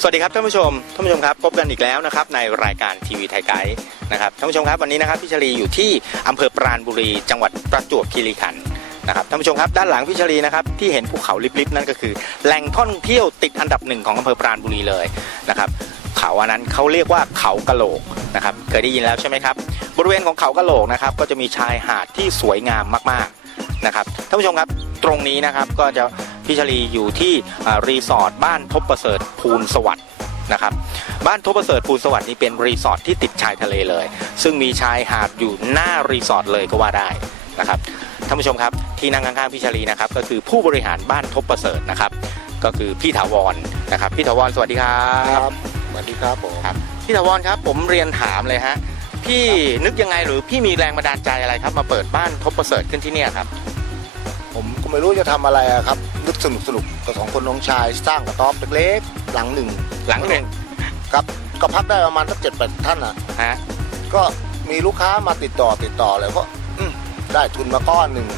สวัสดีครับท่านผู้ชมท่านผู้ชมครับพบกันอีกแล้วนะครับในรายการทีวีไทยไกด์นะครับท่านผู้ชมครับวันนี้นะครับพี่ชลีอยู่ที่อำเภอปราณบุรี จังหวัดประจวบคีรีขันธ์นะครับท่านผู้ชมครับด้านหลังพี่ชลีนะครับที่เห็นภูเขาลิบๆนั่นก็คือ แหล่งท่องเที่ยวติดอันดับหนึ่งของอำเภอปราณบุรีเลยนะครับเขาอันนั้นเขาเรียกว่าเขากะโหลกนะครับเคยได้ยินแล้วใช่ไหมครับบริเวณของเขากะโหลกนะครับก็จะมีชายหาดที่สวยงามมากๆนะครับท่านผู้ชมครับตรงนี้นะครับก็จะ พี่ชลีอยู่ที่อ่ารีสอร์ทบ้านทบประเสริฐภูลสวัสดิ์นะครับบ้านทบประเสริฐภูลสวัสดิ์นี่เป็นรีสอร์ทที่ติดชายทะเลเลย ซึ่งมีชายหาดอยู่หน้ารีสอร์ทเลยก็ว่าได้นะครับท่านผู้ชมครับที่นั่งข้างๆพี่ชลีนะครับก็คือผู้บริหารบ้านทบประเสริฐนะครับก็คือพี่ถาวรนะครับพี่ถาวรสวัสดีครับสวัสดีครับผมครับพี่ถาวรครับผมเรียนถามเลยฮะพี่นึกยังไงหรือพี่มีแรงบันดาลใจอะไรครับ มาเปิดบ้านทบประเสริฐขึ้นที่เนี่ยครับ ผมก็ไม่รู้จะทำอะไรอะครับ นึกสนุกสนุกกับสองคนน้องชาย สร้างกระต๊อบเล็กๆ หลังหนึ่งหลังหนึ่งครับก็พักได้ประมาณสักเจ็ดแปดท่านอะฮะก็มีลูกค้ามาติดต่อติดต่อเลยก็อืมได้ทุนมาก้อนหนึ่ง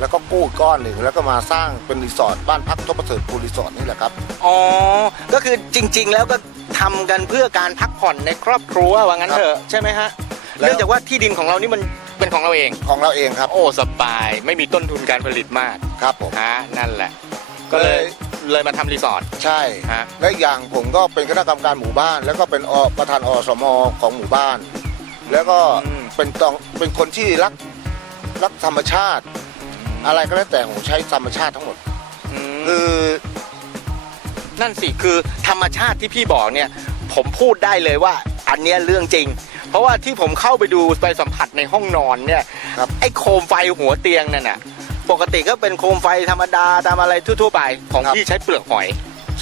แล้วก็กู้ก้อนหนึ่งแล้วก็มาสร้างเป็นรีสอร์ทบ้านพักทบประเสริฐภูรีสอร์ทนี่แหละครับอ๋อก็คือจริง ๆ แล้วก็ทำกันเพื่อการพักผ่อนในครอบครัวว่างั้นเถอะใช่ไหมฮะแล้วเนื่องจากว่าที่ดินของเรานี่มันเป็นของเราเองของเราเองครับ โอ้สบาย ไม่มีต้นทุนการผลิตมาก ครับผม ฮะนั่นแหละ ก็เลยเลยเลยมาทำรีสอร์ท ใช่ ฮะ และอีกอย่างผมก็เป็นคณะกรรมการหมู่บ้าน แล้วก็เป็นอประธานอสมของหมู่บ้าน แล้วก็อืม เป็นต้องเป็นคนที่รักรักธรรมชาติ อะไรก็แล้วแต่ผมใช้ธรรมชาติทั้งหมดมคือนั่นสิคือธรรมชาติที่พี่บอกเนี่ย ผมพูดได้เลยว่า อันเนี้ยเรื่องจริง เพราะว่าที่ผมเข้าไปดูไปสัมผัสในห้องนอนเนี่ยครับ ไอ้โคมไฟหัวเตียงนั่นน่ะ ปกติก็เป็นโคมไฟธรรมดาตามอะไรทั่ว ๆ ไป ของพี่ใช้เปลือกหอย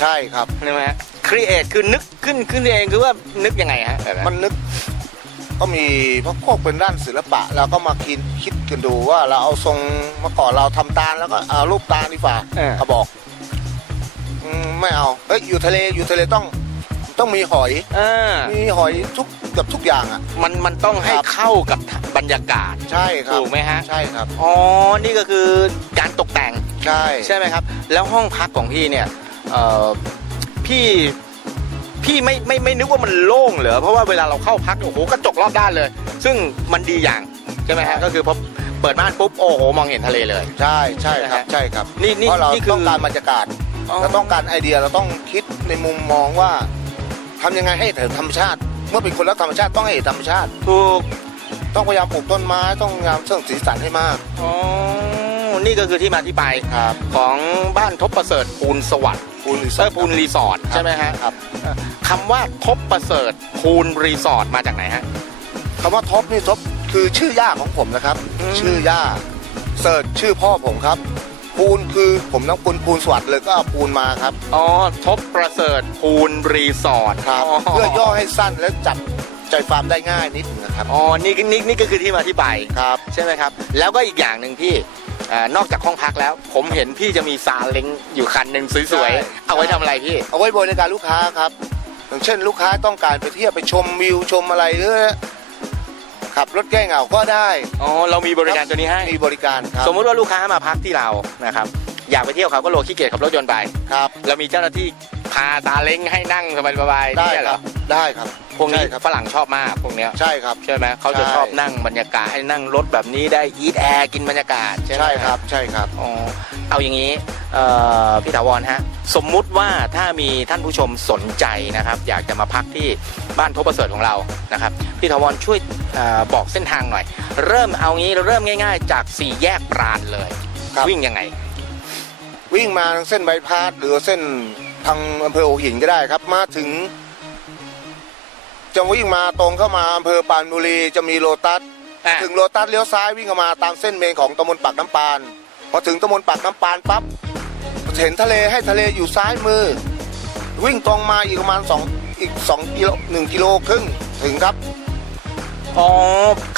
ใช่ครับ ใช่ไหมฮะครีเอทคือนึกขึ้นขึ้นเองคือว่านึกยังไงฮะแบบนั้นมันนึกก็มีพวกพวกเป็นด้านศิลปะเราก็มาคิดคิดกันดูว่าเราเอาทรงเมื่อก่อนเราทำตาลแล้วก็เอารูปตาลดีกว่าเออเขาบอกอืมไม่เอาเอ้ยอยู่ทะเลอยู่ทะเลต้อง ต้องมีหอย เออมีหอยทุกเกับทุกอย่างอะ มันมันต้องให้ครับ เข้ากับบ รรยากาศใช่ครับถูกไหมฮะใช่ครับอ๋อนี่ก็คือการตกแต่งใช่ใช่ไหมครับ แล้วห้องพักของพี่เนี่ยเอ่อพี่พี่ไม่ไม่ไม่นึกว่ามันโล่งเหรอเพราะว่าเวลาเราเข้าพักโอ้โหกระจกรอบด้านเลย ซึ่งมันดีอย่างใช่ไหมฮะก็คือพอเปิดม่านปุ๊บโอ้โหมองเห็นทะเลเลย ใช่ใช่ครับใช่ไหมฮะใช่ครับนี่นี่เพราะเรานี่คือต้องการบรรยากาศเราต้องการไอเดียเราต้องคิดในมุมมองว่าทำยังไงให้เห็นธรรมชาติ เมื่อเป็นคนรักธรรมชาติต้องให้เห็นธรรมชาติ ถูก ต้องพยายามปลูกต้นไม้ต้องพยายามเสริมสีสันให้มากอ๋อนี่ก็คือที่มาที่ไปครับของบ้านทบประเสริฐภูลสวัสดิ์ปูนรีสเอออร์ทภูลรีสอร์ทใช่ไหมฮะครับคำว่าทบประเสริฐภูลรีสอร์ทมาจากไหนฮะ คำว่าท็อปนี่ท็อปคือชื่อย่าของผมนะครับ อืม ชื่อย่าเสิร์ชชื่อพ่อผมครับปูนคือผมน้ำปูนปูนสวัสดิ์เลยก็เอาปูนมาครับ อ๋อทบประเสริฐภูลรีสอร์ทครับ เพื่อย่อให้สั้นและจับ ใจความได้ง่ายนิดนึงนะครับอ๋อนี่นี่นี่ก็คือที่มาที่ไปครับใช่ไหมครับ แล้วก็อีกอย่างหนึ่งพี่เอ่อนอกจากห้องพักแล้ว ผมเห็นพี่จะมีซาเล้งอยู่คันหนึ่งสวยใช่ๆเอาไว้ทำอะไรพี่ เอาไว้บริการลูกค้าครับ อย่างเช่นลูกค้าต้องการไปเที่ยวไปชมวิวชมอะไรหรือขับรถแก้เหงาก็ได้อ๋อเรามีบริการตัวนี้ให้ มีบริการครับสมมุติว่าลูกค้ามาพักที่เรานะครับ อยากไปเที่ยวเขาก็โลขี้เกียจขับรถยนต์ไป ครับ เรามีเจ้าหน้าที่ พาซาเล้งให้นั่งสบายๆได้เนี่ยคเหรรัอบ ได้ครับพวกนี้ใช่ครับฝรั่งชอบมากพวกเนี้ยใช่ครับ ใช่ไหมเขาจะใช่ ชอบนั่งบรรยากาศให้นั่งรถแบบนี้ได้อีทแอร์กินบรรยากาศใช่ไหมใช่ครับใช่ครับ อ๋อเอาอย่างนี้เอ่อพี่ถาวรฮะ สมมุติว่าถ้ามีท่านผู้ชมสนใจนะครับ อยากจะมาพักที่บ้านทบประเสริฐของเรานะครับพี่ถาวรช่วยเออบอกเส้นทางหน่อย เริ่มเอางี้เริ่มง่าย ๆ จากสี่แยกปราณเลย ครับ วิ่งยังไง วิ่งมาเส้นใบายพาสหรือเส้น ทางอำเภอหัวหินก็ได้ครับ มาถึงจะวิ่งมาตรงเข้ามาอำเภอปรานบุรีจะมีโลตัสอะ ถึงโลตัสเลี้ยวซ้ายวิ่งเข้ามาตามเส้นเมนของตำบลปากน้ำปานพอถึงตำบลปากน้ำปานปั๊บเห็นทะเลให้ทะเลอยู่ซ้ายมือ วิ่งตรงมาอีกประมาณสองอีกสองกิโลหนึ่งกิโลครึ่งถึงครับ อ๋อ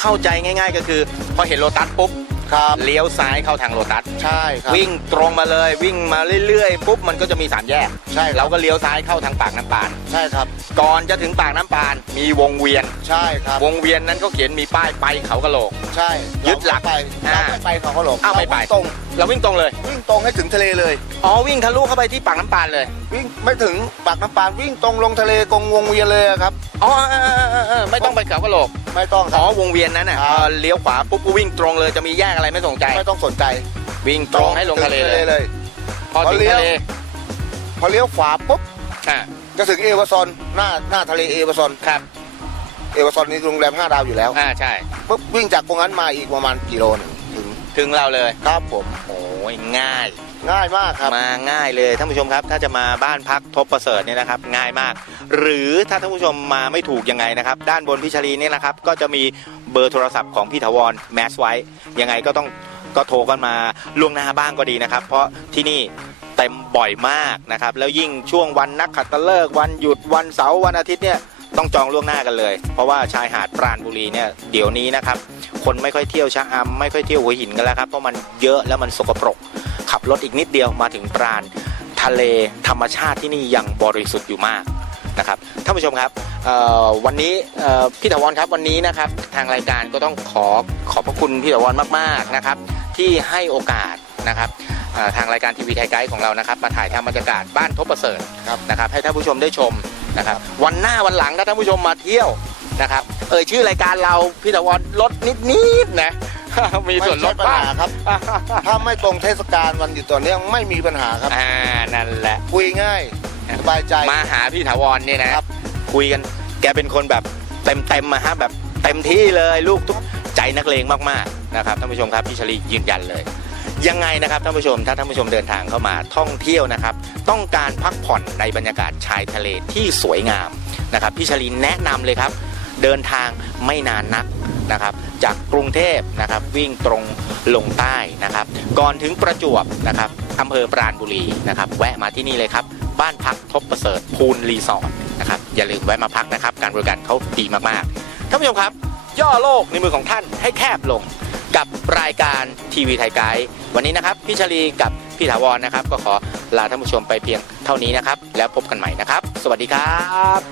เข้าใจง่าย ๆ ก็คือ พอเห็นโลตัสปุ๊บ ครับเลี้ยวซ้ายเข้าทางโลตัสใช่ครับ วิ่งตรงมาเลยวิ่งมาเรื่อยๆปุ๊บมันก็จะมีสามแยกใช่คเรารับก็เลี้ยวซ้ายเข้าทางปากน้ำปาน ใช่ครับก่อนจะถึงปากน้ำปาน มีวงเวียน ใช่ครับวงเวียนนั้นเขาเขียนมีป้ายไปเขากะโหลก ใช่ยึดหลักเราไม่ไปอ่า เราไม่ไปเขาก็หลงอ้าวไม่ไปเราวิ่งตรงเราวิ่งตรงเลย วิ่งตรงให้ถึงทะเลเลย อ๋อวิ่งทะลุเข้าไปที่ปากน้ำปานเลยวิ่งไม่ถึงปากน้ำปานวิ่งตรงลงทะเลกงวงเวียนเลยอะครับ อ๋อเออเออเออเออไม่ต้องไปเขากระโหลกไม่ต้องคอ๋รัอบ วงเวียนนั้นน่ะครับ เออเลี้ยวขวาปุ๊บก็วิ่งตรงเลยจะมีแยกอะไรไม่สนใจ ไม่ต้องสนใจวิ่งตรงให้ลงทะเลถึเลย เลย พอพอถึงเลี้ยว ทะเลพอเลี้ยวขวาปุ๊บอะจะถึงเอวาซอนหน้าหน้าทะเลเอวาซอนครับเอวาซอนนี่โรงแรมห้าดาวอยู่แล้วอ่าใช่ ปุ๊บวิ่งจากตรงนั้นมาอีกประมาณกิโลหนึงถึงถึงเราเลย ครับผม โอ้ยง่าย ง่ายมากครับ มาง่ายเลยท่านผู้ชมครับ ถ้าจะมาบ้านพักทบประเสริฐเนี่ยนะครับ ง่ายมาก หรือถ้าท่านผู้ชมมาไม่ถูกยังไงนะครับ ด้านบนพิชรีเนี่ยนะครับ ก็จะมีเบอร์โทรศัพท์ของพี่ถาวรแมสไว้ ยังไงก็ต้องก็โทรกันมาล่วงหน้าบ้างก็ดีนะครับ เพราะที่นี่เต็มบ่อยมากนะครับ แล้วยิ่งช่วงวันนักขัตฤกษ์วันหยุดวันเสาร์วันอาทิตย์เนี่ยต้องจองล่วงหน้ากันเลย เพราะว่าชายหาดปราณบุรีเนี่ยเดี๋ยวนี้นะครับ คนไม่ค่อยเที่ยวชะอำไม่ค่อยเที่ยวหัวหินกันแล้วครับเพราะมันเยอะแล้วมันสกปรก ขับรถอีกนิดเดียวมาถึงปราณทะเลธรรมชาติที่นี่ยังบริสุทธิ์อยู่มากนะครับท่านผู้ชมครับเอ่อวันนี้เอ่อพี่ถาวรครับวันนี้นะครับทางรายการก็ต้องขอขอบพระคุณพี่ถาวรมากๆนะครับ ที่ให้โอกาสนะครับเอ่อทางรายการทีวีไทยไกด์ของเรานะครับมาถ่ายทำบรรยากาศบ้านทบประเสริฐครับนะครับให้ท่านผู้ชมได้ชมนะครับวันหน้าวันหลังถ้าท่านผู้ชมมาเที่ยวนะครับเอ่ยชื่อรายการเราพี่ถาวรลดนิดๆนะ มีส่วนลดไม่ใช่ปัญบ้างหาครับ ถ้าไม่ตรงเทศกาลวันหยุดต่อเนื่องไม่มีปัญหาครับ อ่านั่นแหละ คุยง่ายสบายใจ มาหาพี่ถาวรเนี่ยนะครับ คุยกันแกเป็นคนแบบเต็มเต็มๆมาฮะแบบเต็มที่เลยลูกทุกใจนักเลงมากๆนะครับท่านผู้ชมครับพี่ชลียืนยันเลย ยังไงนะครับท่านผู้ชมถ้าท่านผู้ชมเดินทางเข้ามาท่องเที่ยวนะครับ ต้องการพักผ่อนในบรรยากาศชายทะเลที่สวยงามนะครับพี่ชลีแนะนำเลยครับ เดินทางไม่นานนัก นะครับจากกรุงเทพนะครับวิ่งตรงลงใต้นะครับก่อนถึงประจวบนะครับอำเภอปราณบุรีนะครับแวะมาที่นี่เลยครับบ้านพักทบประเสริฐพูนรีสอร์ทนะครับอย่าลืมแวะมาพักนะครับ การบริการเขาดีมากๆท่านผู้ชมครับ ย่อโลกในมือของท่านให้แคบลงกับรายการทีวีไทยไกด์วันนี้นะครับพี่ชลีกับพี่ถาวรนะครับ ก็ขอลาท่านผู้ชมไปเพียงเท่านี้นะครับ แล้วพบกันใหม่นะครับ สวัสดีครับ